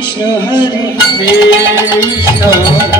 Hare Krishna Krishna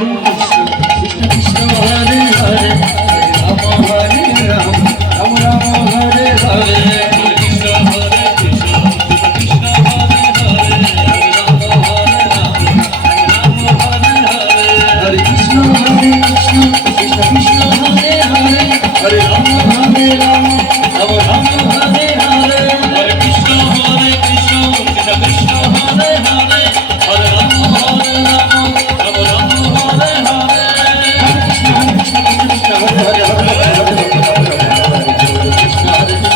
luta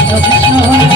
Krishna